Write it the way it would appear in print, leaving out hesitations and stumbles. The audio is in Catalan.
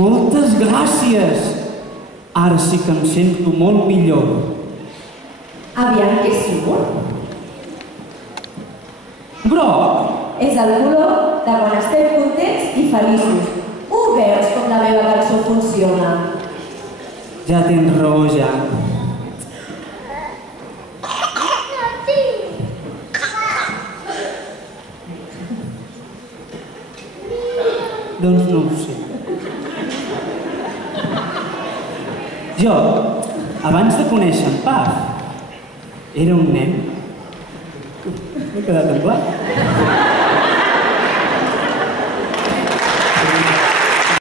Moltes gràcies! Ara sí que em sento molt millor. Aviam què surt? Groc? És el color de quan estem contents i feliços. Ho veus com la meva cançó funciona? Ja tens raó, ja. Doncs no ho sé. Jo, abans de conèixer en Paf, era un nen. M'he quedat en blanc.